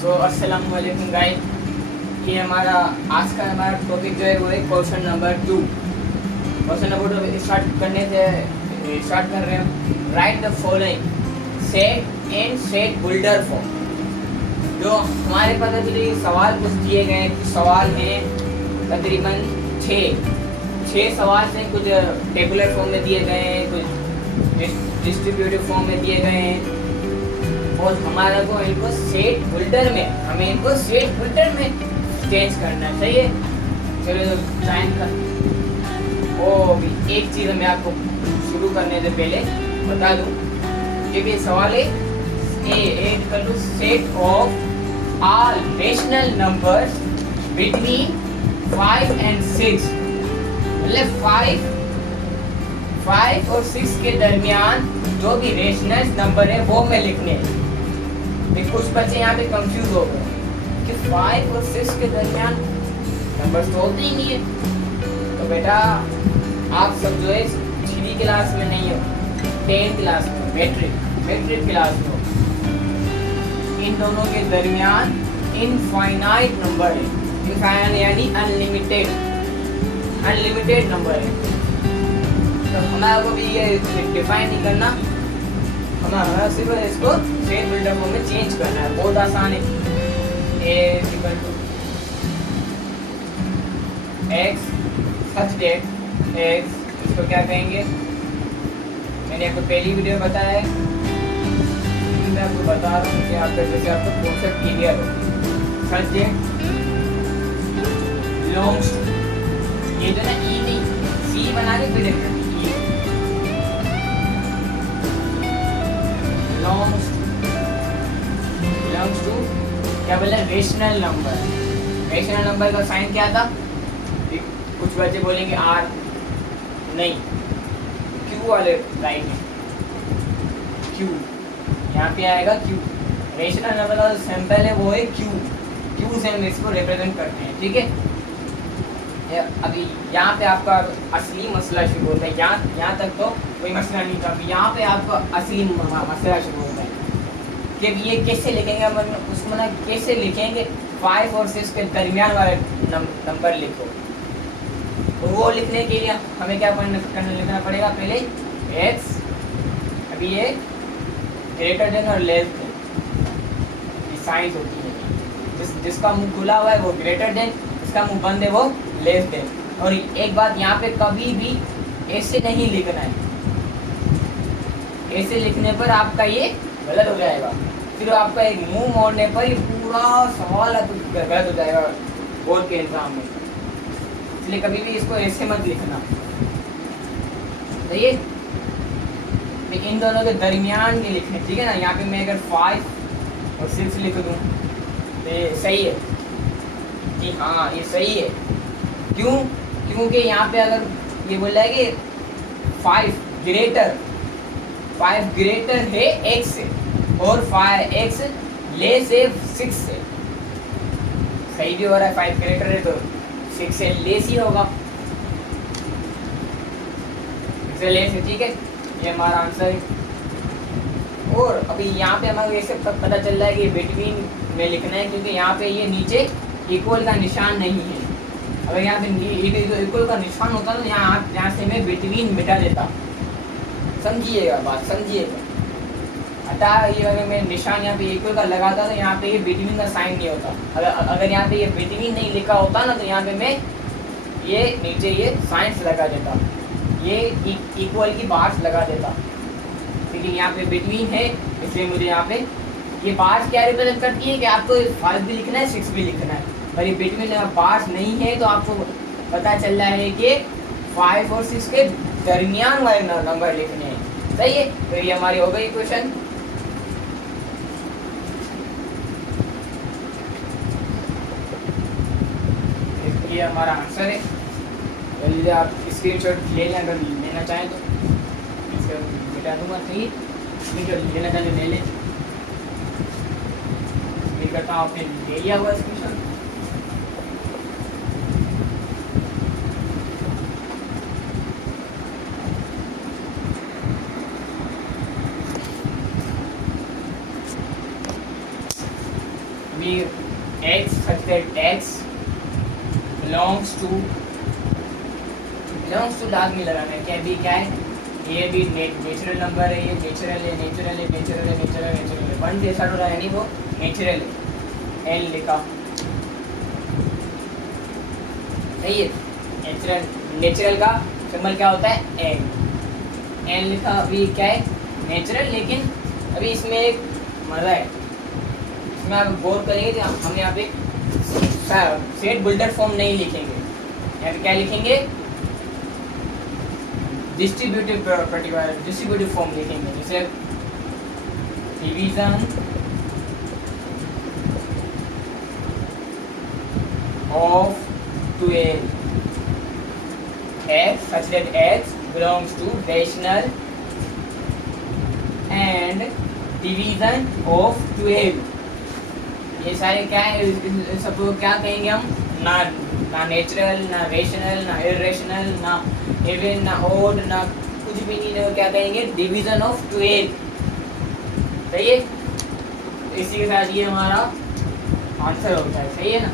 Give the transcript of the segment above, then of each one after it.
अस्सलाम वालेकुम गाइस। ये हमारा आज का टॉपिक जो है वो है question number 2। Question number 2 start करने से स्टार्ट कर रहे हैं। Right the following set and set builder form. जो हमारे पास अभी सवाल कुछ दिए गए हैं, सवाल हैं तकरीबन 6 सवाल से, कुछ टेबुलर फॉर्म में दिए गए हैं, कुछ डिस्ट्रीब्यूटिव फॉर्म में दिए गए हैं, और हमारा को इनको सेट बिल्डर में चेंज करना चाहिए। चलो टाइम का एक चीज़ मैं आपको शुरू करने से पहले बता दूं कि ये सवाल है एड कर लो set of all rational numbers between 5 and 6, मतलब 5 और 6 के दरमियान जो भी रेशनल नंबर है वो मैं लिखने हैं। कुछ बच्चे यहाँ पे कंफ्यूज हो गए कि 5 और 6 के दरमियान नंबर्स तो होते ही नहीं है। तो बेटा आप सब जो है 3 क्लास में नहीं हो, 10 क्लास में, मैट्रिक क्लास में हो। इन दोनों के दरमियान इनफाइनाइट नंबर है, इनफाइनाइट यानी अनलिमिटेड नंबर है। तो हमारे को भी ये डिफाइन नहीं करना, हमारा सिर्फ इसको सेट बिल्डर फॉर्म में चेंज करना है। बहुत आसान है। a equal to x such that x, इसको क्या कहेंगे मैंने आपको पहली वीडियो में बताया है, मैं आपको बता रहा हूँ कि आपका जैसे आपको कॉन्सेप्ट क्लियर हो। सच डेट लॉन्ग्स, ये जो ना ई नहीं सी बना के फिर बिलोंग्स टू क्या बोला, रेशनल नंबर। रेशनल नंबर का साइन क्या था? कुछ बच्चे बोलेंगे आर, नहीं, क्यू वाले लाइन में क्यू, यहाँ पे आएगा क्यू। रेशनल नंबर का सिंबल है वो है क्यू से हम इसको रिप्रेजेंट करते हैं, ठीक है। अभी यहाँ पे आपका असली मसला शुरू होता है। यहाँ तक तो कोई मसला नहीं था, यहाँ पे आपका असली मसला शुरू होता है कि ये कैसे लिखेंगे, उसको मतलब कैसे लिखेंगे 5 और 6 के दरमियान वाले नंबर लिखो। तो वो लिखने के लिए हमें क्या लिखना पड़ेगा, पहले x, अभी ये ग्रेटर देन और लेस देन, साइंस होती है। जिसका मुंह खुला हुआ है वो ग्रेटर देन, जिसका मुंह बंद है वो लेस देन। और एक बात यहाँ पे कभी भी ऐसे नहीं लिखना है, ऐसे लिखने पर आपका ये गलत हो जाएगा। फिर आपका एक मुंह मोड़ने पर ये पूरा सवाल गलत हो जाएगा बोर्ड के एग्जाम में। इसलिए कभी भी इसको ऐसे मत लिखना, सही है। इन दोनों के दरमियान के लिखने, ठीक है ना। यहाँ पे मैं अगर 5 और 6 लिख दूँ तो ये सही है कि हाँ ये सही है। क्यों? क्योंकि यहाँ पे अगर ये बोल रहा है कि 5 ग्रेटर है x से और 5x लेस है 6 से। सही भी हो रहा है, 5 ग्रेटर है तो 6 से लेस ही होगा, 6 से लेस है, ठीक है। ये हमारा आंसर है। और अभी यहाँ पे हमारे ऐसे पता चल रहा है कि बिटवीन में लिखना है, क्योंकि यहाँ पे ये नीचे इक्वल का निशान नहीं है। अगर यहाँ पे इक्वल का निशान होता तो यहाँ से मैं बिटवीन मिटा देता। समझिएगा बात, समझिएगा। अतः ये अगर मैं निशान यहाँ पे इक्वल का लगाता तो यहाँ पे ये बिटवीन का साइन नहीं होता। अगर यहाँ पे ये बिटवीन नहीं लिखा होता ना तो यहाँ पे मैं ये नीचे ये साइंस लगा देता, ये इक्वल की बार्स लगा देता। लेकिन यहाँ पे बिटवीन है, इसलिए मुझे यहाँ पे ये बार्स क्या रिप्रेजेंट करती है कि आपको 5 भी लिखना है, 6 भी लिखना है। और ये बिटवीन बार्स नहीं है तो आपको पता चल रहा है कि 5 और 6 के दरमियान वाले नंबर लिखने हैं, सही है। तो ये हमारी हो गई क्वेश्चन। ये हमारा आंसर है। जल्दी आप स्क्रीनशॉट ले लें अगर लेना चाहें तो, इसका मिटा दूंगा, सही स्क्रीनशॉट लेना चाहें तो ले लें। उम्मीद करता हूँ आपने ले लिया हुआ screenshot. we x such that x belongs to last में लगाना है। क्या भी क्या है, ये भी नेचुरल नंबर है, ये नेचुरल है, नेचुरल है, नेचुरल है, नेचुरल है, नेचुरल है, 1 से स्टार्ट हो रहा है, यानी वो नेचुरल है। एन लिखा, सही है। नेचुरल का सिंबल क्या होता है, एन लिखा। अभी क्या है, नेचुरल, लेकिन अभी इसमें एक मज़ा है, इसमें आप गौर करेंगे तो हम यहाँ पे सेट बिल्डर फॉर्म नहीं लिखेंगे, यहाँ पे क्या लिखेंगे, डिस्ट्रीब्यूटिव फॉर्म लिखेंगे। जैसे division of 12 x such that x belongs to rational and division of 12। ये सारे क्या है, इन सबको क्या कहेंगे हम, ना नेचुरल, ना रेशनल, ना इरेशनल, ना इवन, ना ओड, ना कुछ भी नहीं, ना क्या कहेंगे, डिवीजन ऑफ 12। सही है, इसी के साथ ये हमारा आंसर होता है। सही है ना,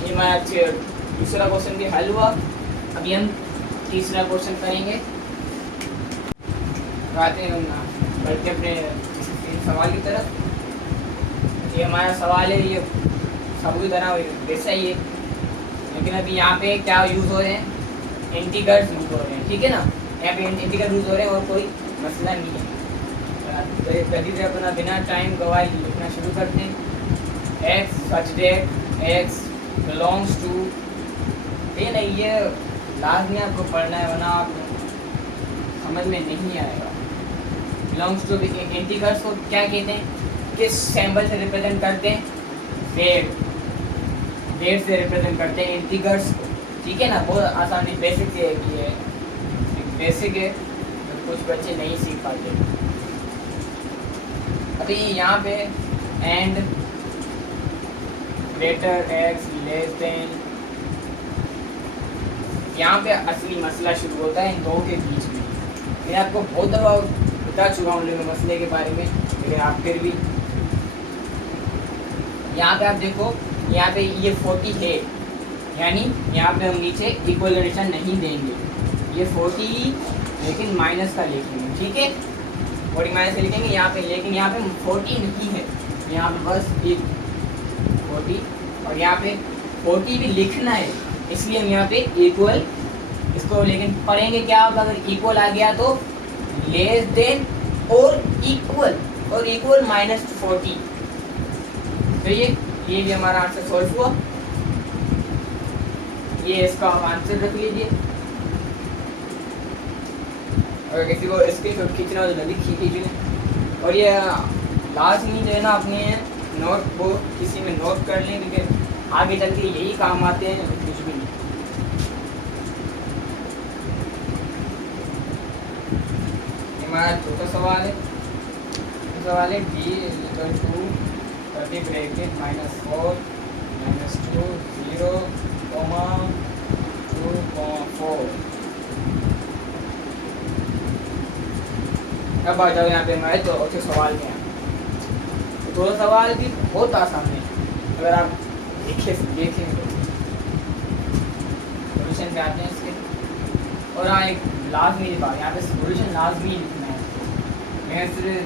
ये हमारा दूसरा क्वेश्चन भी हल हुआ। अभी हम तीसरा क्वेश्चन करेंगे। आते हैं बल्कि अपने सवाल की तरफ। ये हमारा सवाल है, ये सबकी तरह वैसा ही है, लेकिन अभी यहाँ पे क्या यूज़ हो रहे हैं, इंटीग्रल्स यूज़ हो रहे हैं। ठीक है ना, यहाँ पे इंटीग्रल यूज़ हो रहे हैं और कोई मसला नहीं है। तो कभी से अपना बिना टाइम गवाए लिखना शुरू करते हैं। X such that x belongs to, ये नहीं, ये लास्ट में आपको पढ़ना है, वरना आप समझ में नहीं आएगा। बिलोंग्स टू इंटीग्रल्स को क्या कहते हैं, किस सिंबल से रिप्रेजेंट करते हैं, डेट से रिप्रेजेंट करते हैं इंटीग्रल्स को। ठीक है ना, बहुत आसानी, बेसिक है, ये बेसिक है, तो कुछ बच्चे नहीं सीख पाते। अभी यहाँ पे and greater x less then, यहाँ पे असली मसला शुरू होता है इन दो के बीच में। मैं आपको बहुत दफ़ा बता चुका हूँ लेकिन मसले के बारे में, लेकिन आप फिर भी यहाँ पे आप देखो, यहाँ पे ये 40 है, यानी यहाँ पे हम नीचे इक्वल कंडीशन नहीं देंगे, ये 40 लेकिन माइनस का लिखेंगे। ठीक है, 40 माइनस का लिखेंगे यहाँ पे, लेकिन यहाँ पे 40 नहीं है, यहाँ पे बस एक 40, और यहाँ पे 40 भी लिखना है, इसलिए हम यहाँ पे इक्वल इसको, लेकिन पढ़ेंगे क्या होगा, अगर इक्वल आ गया तो लेस देन और इक्वल माइनस 40। तो ये भी हमारा आंसर सॉल्व हुआ। ये इसका आंसर रख लीजिए, अगर किसी को इसके खींचना हो तो जल्दी खींच लीजिए। और ये लाजमी जो है ना, अपने नोट को किसी में नोट कर लें, क्योंकि आगे चल के यही काम आते हैं, कुछ भी नहीं। हमारा छोटा सवाल है, डी इक्वल टू 30 ब्रैकेट -4 -2 0 2,4। अब आ जाओ यहाँ पे हमारे चौथे सवाल में। दो सवाल भी बहुत आसान है, अगर आप देखें तो सोल्यूशन पे आते हैं इसके। और हाँ, एक लाजमी बात, यहाँ पे सोल्यूशन लाजमी लिखना है। मैं सिर्फ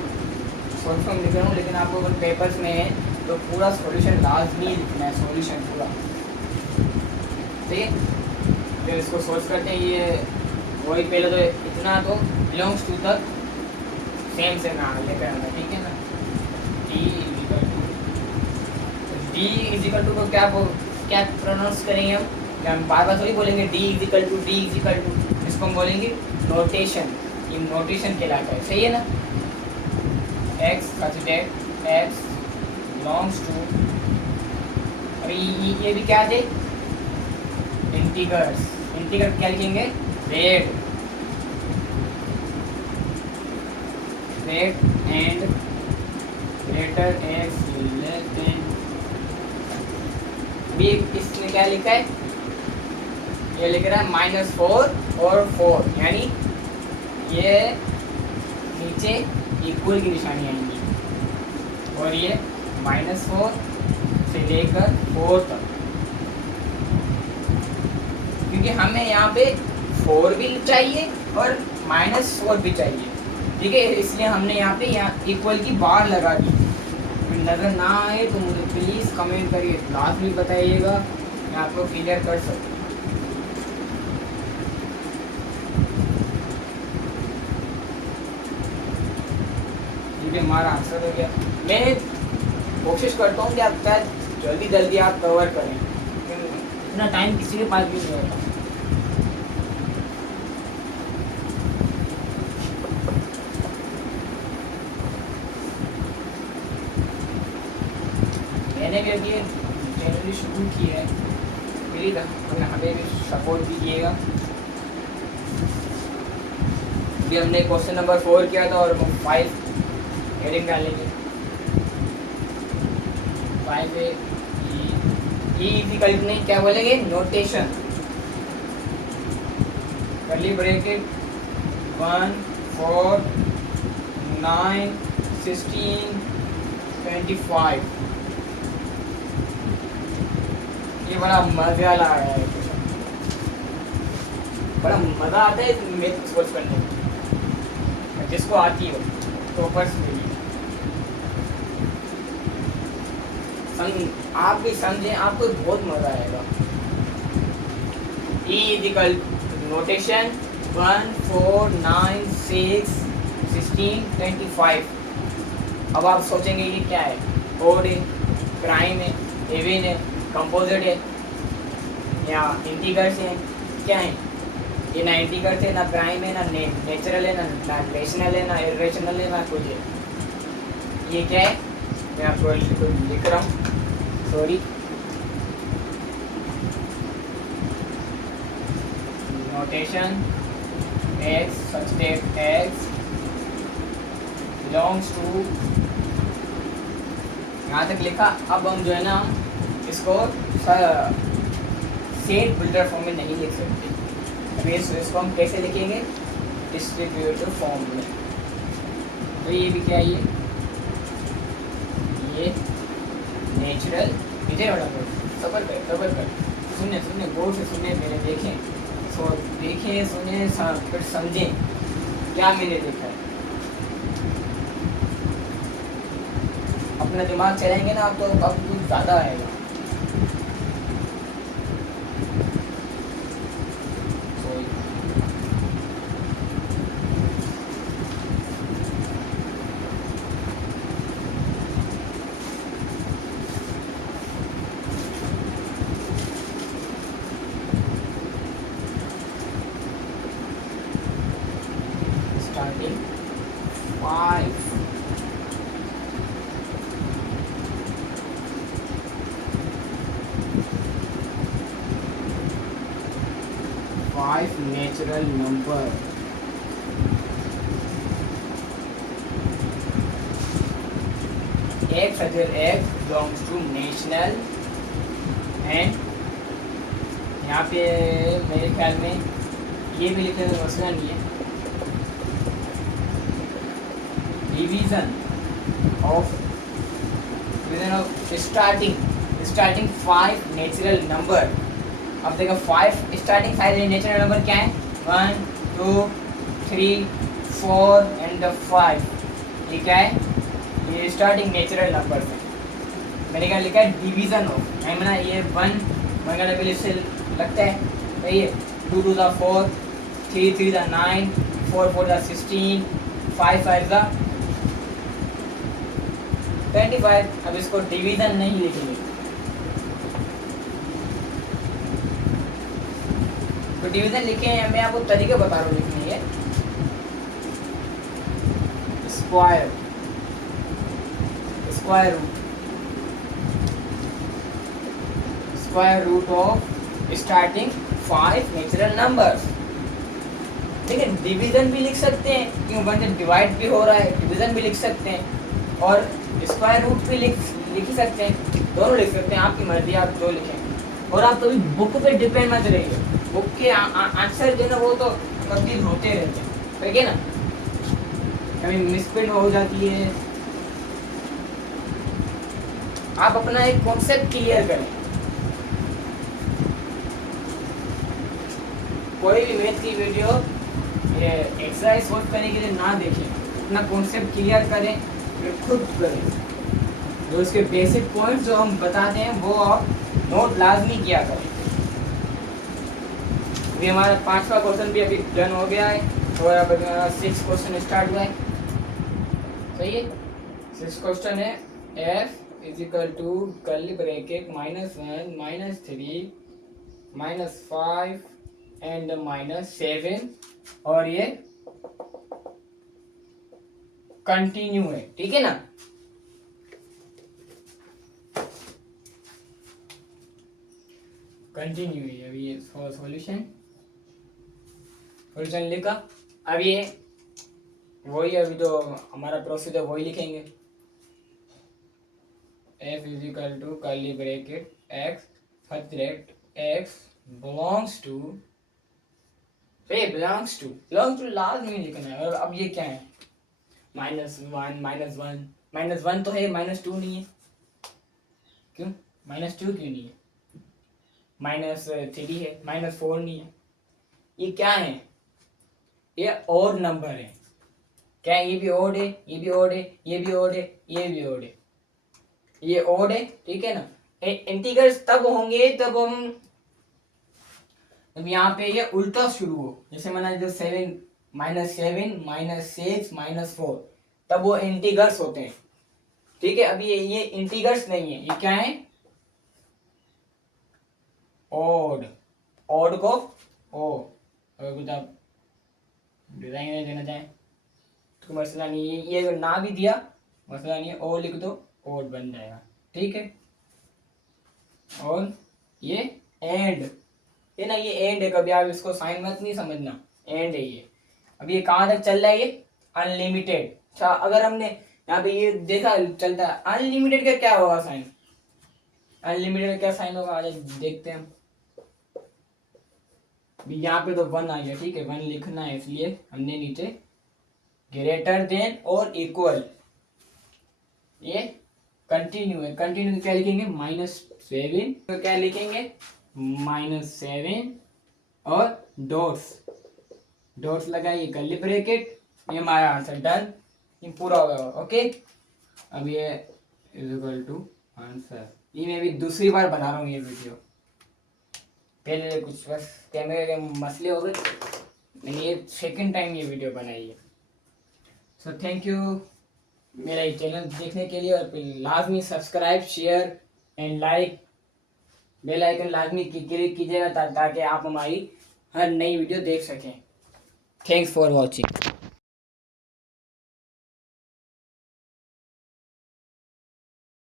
शॉर्ट फॉर्म लिख रहा हूँ, लेकिन आपको अगर पेपर्स में है तो पूरा सॉल्यूशन लाजमी लिखना है, सॉल्यूशन पूरा। ठीक है, फिर इसको सोच करते हैं। ये वही पहले तो इतना तो बिलोंग्स टू तक सेम से ना लेकर आना। ठीक है ना, डी इजिकल टू को क्या प्रोनाउंस करेंगे हम, क्या हम बार बार थोड़ी बोलेंगे डी इजिकल टू, इसको हम बोलेंगे नोटेशन। ये नोटेशन कहलाता है। सही है ना, x such that x belongs to, अभी ये भी क्या थे, इंटीग्रल्स। इंटीग्रल क्या लिखेंगे, red and greater x less than. भी इसमें क्या लिखा है, ये लिख रहा है -4 और 4, यानी ये नीचे इक्वल की निशानी आएंगी, और ये -4 से लेकर 4 तक, क्योंकि हमें यहाँ पे 4 भी चाहिए और -4 भी चाहिए, ठीक है। इसलिए हमने यहाँ पे इक्वल की बार लगा दी। नज़र ना आए तो मुझे प्लीज़ कमेंट करिए, लास्ट में बताइएगा, मैं आपको क्लियर कर सकूँ। ठीक है, हमारा आंसर हो गया। मैं कोशिश करता हूँ कि आप जल्दी जल्दी आप कवर करें, इतना टाइम किसी के पास भी नहीं होता। मैंने भी अभी जनवरी शुरू की है, प्लीज़ हमें भी सपोर्ट कीजिएगा। अभी हमने क्वेश्चन नंबर 4 किया था और 5 हेडिंग डालेंगे। 5 है इक्वल नहीं, क्या बोलेंगे, नोटेशन, कर्ली ब्रैकेट 1 4 9 16 25। ये बड़ा मजा ला रहा है, बड़ा मजा आता है मैथ सोल्व करने में, जिसको आती हो तो पर्स मिली। आप भी समझें, आपको बहुत मजा आएगा। E equal notation 1 4 9 6 16 25। अब आप सोचेंगे ये क्या है, ओड है, प्राइम है, इवन है, कंपोजिट है या इंटीग्रल्स हैं, क्या है ये? ना इंटीग्रल्स है, ना प्राइम है, ना नेचुरल है, ना रेशनल है, ना इरेशनल है, ना कुछ है। ये क्या है, मैं आपको लिख रहा हूँ, sorry. Notation x such that x belongs to, यहाँ तक लिखा। अब हम जो है ना इसको सेट बिल्डर फॉर्म में नहीं लिख सकते, अभी इसको हम कैसे लिखेंगे, डिस्ट्रीब्यूटिव फॉर्म में। तो ये भी क्या है, ये नेचुरल, विजय बड़ा सबर कर सुने गौर से सुने, मेरे देखें, सो देखें सुने फिर समझें क्या मैंने देखा है। अपना दिमाग चलाएंगे ना तो अब कुछ ज़्यादा आएगा। Starting 5 natural number, x such as x belongs to national, and यहाँ पे मेरे ख्याल में ये भी लिखने का मसला नहीं है, division of starting 5 natural number. अब देखो 5 स्टार्टिंग 5 नेचुरल नंबर क्या है, 1 2 3 4 एंड 5। ये क्या है, ये स्टार्टिंग नेचुरल नंबर है। मैंने क्या लिखा है, डिवीजन ऑफ, मैंने ये 1 का डबल इससे लगता है, तो ये 2 2 दा 4 3 3 दा 9 4 4 दा 16 5 5 दा 25। अब इसको डिवीजन नहीं लिखेंगे, तो डिवीजन लिखे हैं, मैं आपको तरीके बता रहा हूँ लिखने के। Square root of starting 5 natural numbers. ठीक है, डिवीजन भी लिख सकते हैं क्योंकि 1 से डिवाइड भी हो रहा है, डिवीजन भी लिख सकते हैं, और स्क्वायर रूट भी लिख ही सकते हैं, दोनों लिख सकते हैं, आपकी मर्जी, आप जो लिखें। और आप कभी बुक पे डिपेंड मत रहिए, बुक के आंसर जो है ना वो तो तब्दील होते रहते हैं, ठीक है ना। कभी मिसप्रिंट हो जाती है। आप अपना एक कॉन्सेप्ट क्लियर करें, कोई भी मैथ की वीडियो एक्सरसाइज सोल्व करने के लिए ना देखें, अपना कॉन्सेप्ट क्लियर करें, फिर खुद करें। जो उसके बेसिक पॉइंट्स जो हम बताते हैं वो आप नोट लाजमी किया करें। अभी हमारा 5वां क्वेश्चन भी अभी डन हो गया है और अब 6 क्वेश्चन स्टार्ट हुआ है। सही है, 6 क्वेश्चन है f is equal to curly bracket -1 -3 -5 and -7 और ये कंटिन्यू है, ठीक है ना। कंटिन्यू है। अभी ये सॉल्यूशन लिखा। अब ये वही, अभी तो हमारा प्रोसीजर वही लिखेंगे। f is equal to curly bracket x first bracket x belongs to belongs to last में लिखना है। और अब ये क्या है, -1 -1 तो है, -2 नहीं है। क्यों -2 क्यों नहीं है? -3 है, -4 नहीं है। ये क्या है? ये ऑड नंबर है। क्या है? ये भी ऑड है, ये भी ऑड है, ये भी ऑड है, ये भी ऑड है, ये ऑड है, ठीक है ना। इंटीग्रल्स तब होंगे तब यहाँ पे ये उल्टा शुरू हो। जैसे माना जो 7 -7 -6 -4, तब वो इंटीग्रल्स होते हैं, ठीक है। अब ये इंटीग्रल्स नहीं है, ये क्या है? ऑड। ऑड को ओ, अगर कुछ आप डिजाइन में देना चाहें तो मसला नहीं है, ये ना भी दिया मसला नहीं है, ओ लिख दो, ऑड बन जाएगा, ठीक है। और ये एंड है ना, ये एंड है, कभी आप इसको साइन मत नहीं समझना, एंड है ये। अब ये कहाँ तक चल रहा है? ये अनलिमिटेड। अच्छा, अगर हमने यहाँ पे ये देखा चलता है अनलिमिटेड का क्या होगा साइन? अनलिमिटेड का क्या साइन होगा, आज देखते हैं हम। यहाँ पे तो 1 आ गया, ठीक है, 1 लिखना है, इसलिए हमने नीचे ग्रेटर देन और इक्वल, ये कंटिन्यू है। कंटिन्यू क्या लिखेंगे? -7, तो क्या लिखेंगे? -7 और डॉट्स लगाइए, कर्ली ब्रैकेट, ये हमारा आंसर डन, ये पूरा हो गया। ओके, अब ये इज इक्वल टू आंसर। ये मैं भी दूसरी बार बना रहा हूँ ये वीडियो, पहले कुछ बस कैमरे के मसले हो गए, मैंने ये सेकंड टाइम ये वीडियो बनाई है। सो थैंक यू मेरा ये चैनल देखने के लिए, और लाजमी subscribe, share and like, bell icon लाजमी क्लिक कीजिएगा ताकि आप हमारी हर नई वीडियो देख सकें। Thanks for watching.